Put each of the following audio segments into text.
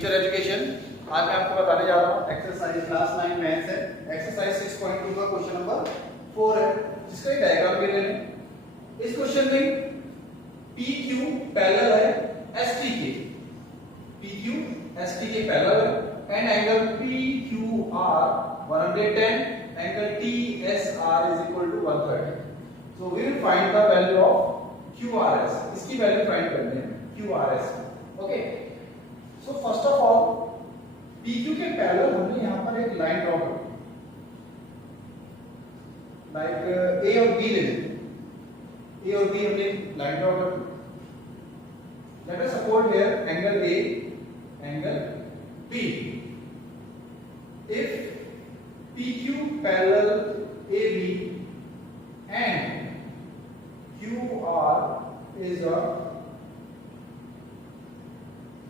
Future education. आज मैं आपको बताने जा रहा हूँ एक्सरसाइज क्लास 9 मैथ्स है, एक्सरसाइज 6.2 का क्वेश्चन नंबर 4 है, जिसका एक डायग्राम भी लेने। इस क्वेश्चन में PQ पैरेलल है ST के, PQ ST के पैरेलल है and angle PQR 110, angle TSR is equal to 130. So we will find the value of QRS. इसकी वैल्यू फाइंड करनी है QRS। Okay, so first of all PQ के पैरेलल हमने यहां पर एक लाइन ड्रॉ कर दी, लाइक A और B ले लेते हैं। A और B हमने लाइन ड्रॉ कर दी। Let us suppose here angle A, angle B। If PQ parallel AB and QR is a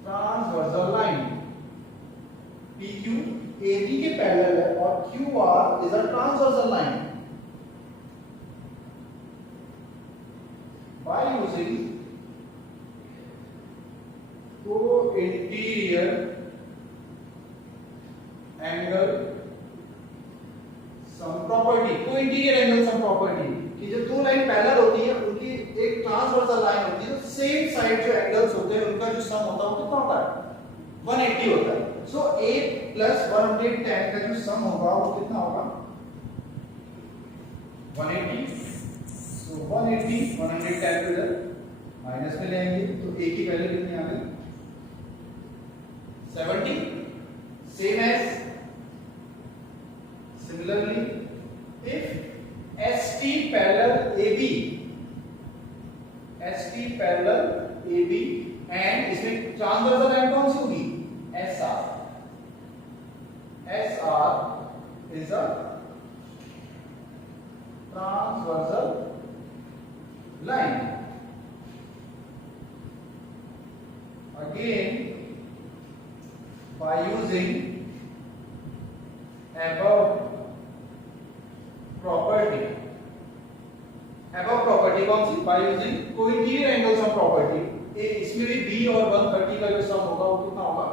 transversal line. PQ AB के पैरेलल है और QR is a transversal line. By using co-interior angle sum property, co-interior angle sum property कि जो दो line parallel होती है उनकी एक ट्रांसवर्सल लाइन होती है, तो सेम साइड जो एंगल्स होते हैं उनका जो सम होता है वो कितना होता है 180 होता है। सो A प्लस 110 का जो सम होगा वो कितना होगा 180। सो 180 110 को इधर माइनस में लेंगे तो A की वैल्यू कितनी आ गई 70। Same as similarly if ST parallel AB, ST parallel AB and इसमें ट्रांसवर्सल लाइन कौन सी होगी SR। SR is a transversal line. Again, by using above property, above property कौन सी by using co-interior angle sum property, इसमें भी B और 130 का जो सम होगा वो कितना होगा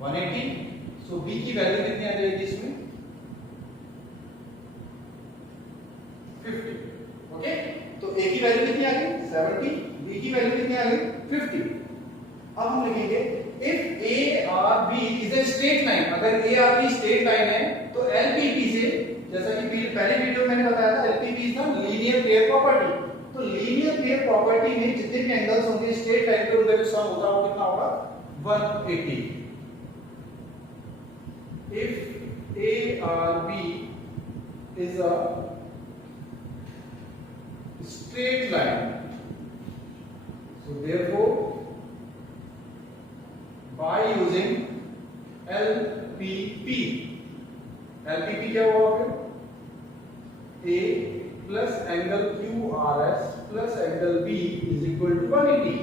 180। सो B की वैल्यू कितनी आ जाएगी इसमें 50। ओके, तो A की वैल्यू कितनी आ गई 70, B की वैल्यू कितनी आ गई 50। अब हम लिखेंगे if ARB is a straight line, अगर ARB स्ट्रेट लाइन है तो LPP से, जैसा कि पहले वीडियो में मैंने बताया था, LPP is the linear pair property. तो लीनियर पेयर प्रॉपर्टी में जितने भी एंगल्स होंगे स्ट्रेट लाइन के उनका जो सम होगा वो कितना होगा 180। if ARB is a straight line, so therefore by using LPP, LPP क्या हुआ फिर A plus angle QRS plus angle B is equal to 180।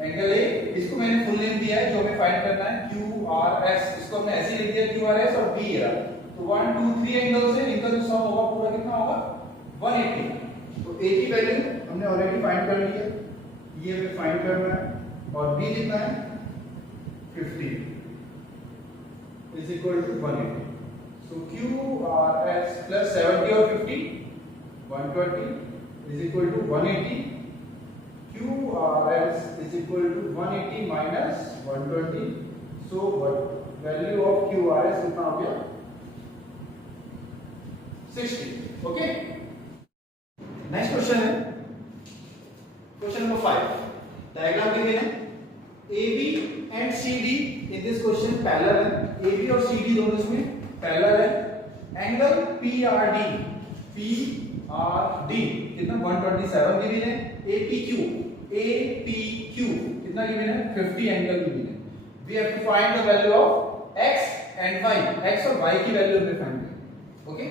Angle A इसको मैंने फुल नेम दिया है, जो हमें फाइंड करना है QRS, इसको हमने ऐसे लिख दिया QRS और B है, तो 1 2 3 एंगल्स है, इनका जो सम होगा पूरा कितना होगा 180। तो A की वैल्यू हमने ऑलरेडी फाइंड कर ली है, ये हमें फाइंड करना है, और B कितना है 50 is equal to 180. So QRS plus 70 और 50 120 is equal to 180. QRS is equal to 180 minus 120. So what value of QRS कितना हो गया 60. Okay. Next question है question number 5. डायग्राम देखें ना, AB and CD in this question parallel है, AB और CD दोनों इसमें parallel है। एंगल PRD कितना 127 गिवन है। APQ कितना गिवन है 50 एंगल गिवन है। We have to find the value of X and Y, X और Y की वैल्यू हमें फाइंड करनी है। Okay,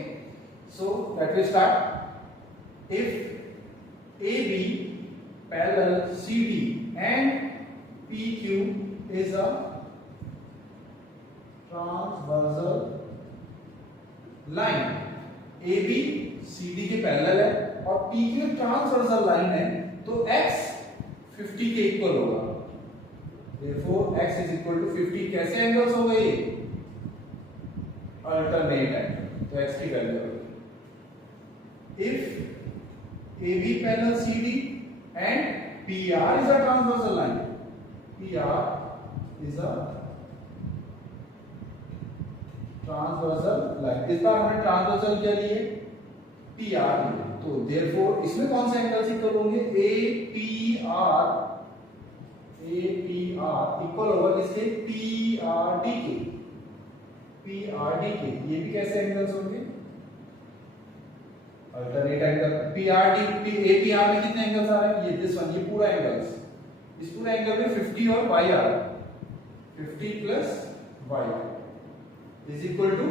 so let us start. If AB parallel CD and PQ is a transversal line, AB CD के पैरेलल है और PQ ट्रांसवर्सल लाइन है, तो X 50 के इक्वल होगा। therefore x is equal to 50. कैसे एंगल्स हो गए? अल्टरनेट एंगल, तो x की वैल्यू होगी if AB parallel CD and PR is a transversal line. PR is a transversal line. इस बार हमने ट्रांसवर्सल क्या लिए? PR. तो therefore इसमें कौन सा एंगल इक्वल होंगे? APR इक्वल होगा किसके? PRD के. PRD के ये भी कैसे एंगल्स होंगे? Alternate angle. PRD APR में कितने एंगल्स आ रहे हैं? ये दिस वन, ये पूरा एंगल्स. इस पूरे एंगल में 50 और y आ रहा है. 50 plus y is equal to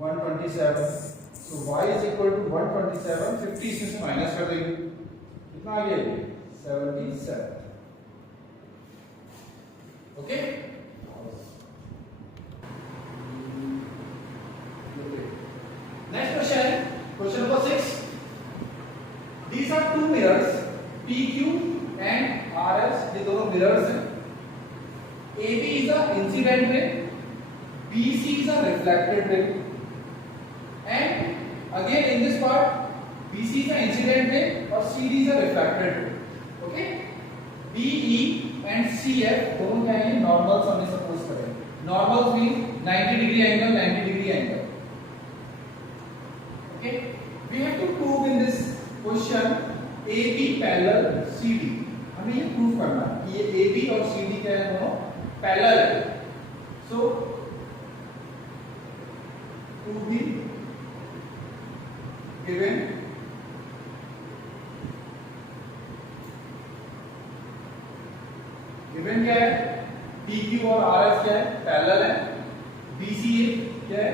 127. so y is equal to 127. 50 इसमें से माइनस कर देंगे, कितना आ गया? 77. Okay. Next question, question number 6. These are two mirrors, PQ and RS. ये दोनों mirrors हैं. AB is a incident ray, BC is a reflected ray, and again in this part, BC is a incident ray और CD is a refracted ray. Okay? BE and CF दोनों क्या हैं? Normals हमने suppose करें. Normals means 90 degree angle, 90 degree angle. Okay, we have to prove in this question AB parallel CD. हमें ये प्रूव करना है कि ये AB और CD क्या है? दोनों पैरेलल है. So to be given क्या है? PQ और RS क्या है? पैरेलल है. BC क्या है?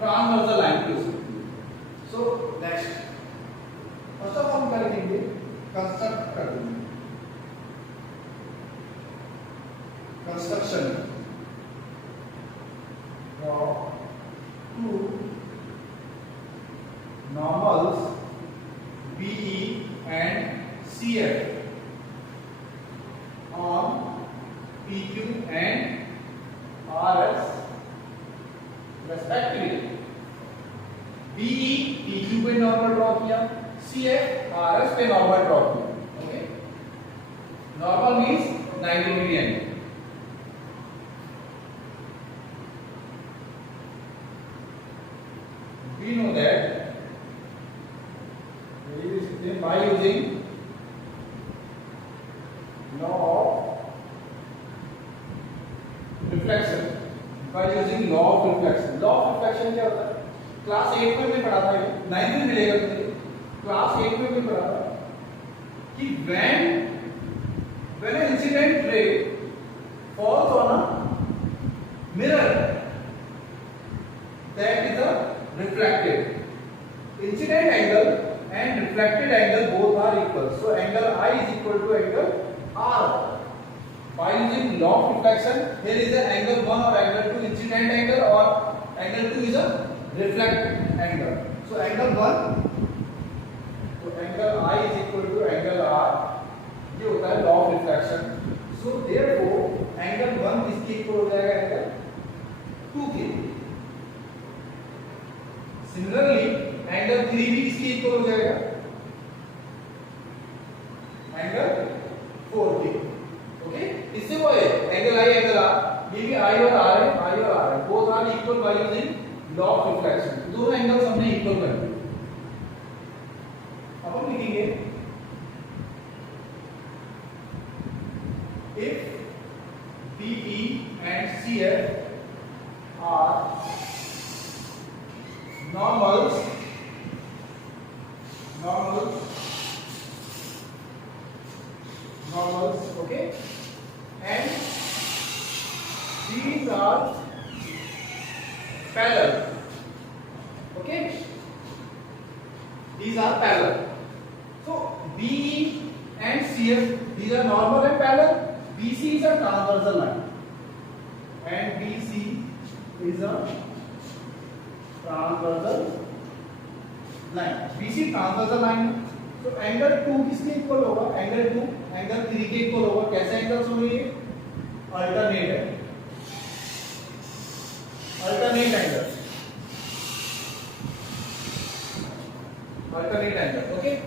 ट्रांसवर्सल लाइन पे उसको. So next, फर्स्ट ऑफ हम कर देंगे, कंस्ट्रक्ट कर देंगे. Construction draw two normals BE and CF on PQ and RS respectively. BE PQ पे नॉर्मल ड्रॉ किया, CF RS पे नॉर्मल ड्रॉ किया. Okay, normal means 90 degree angle. We know that by using law of reflection. By using law of reflection. Law of reflection क्या होता है? क्लास 8 में भी पढ़ा था, ये 9th में मिलेगा तुझे. क्लास 8 में भी पढ़ा था कि when an incident ray falls on a mirror, that is a refracted. Incident angle and reflected angle both are equal. So angle I is equal to angle R. By using law of reflection, here is the angle 1 or angle 2 incident angle, or angle 2 is a reflected angle. So angle 1, so angle I is equal to angle R. ये होता है law of reflection. So therefore angle 1 इसके इक्वल हो जाएगा angle 2 के. Similarly angle 3 भी इसके इक्वल हो जाएगा angle 4 के. ओके, इससे वो है एंगल I एंगल R. ये भी I और R है, I और R है. Both are equal by using law of reflection. दोनों एंगल्स हमने इक्वल कर दिए. अब हम लिखेंगे if BE and CF are normals, okay, and these are parallel. Okay, these are parallel. So BE and CF, these are normal and parallel. BC is a transversal line, and BC is a transversal line. BC transversal line. तो एंगल 2 किसके इक्वल होगा? एंगल 2 एंगल 3 के इक्वल होगा। कैसे एंगल्स होंगे ये? अल्टरनेट है, alternate angle, alternate angle. Okay.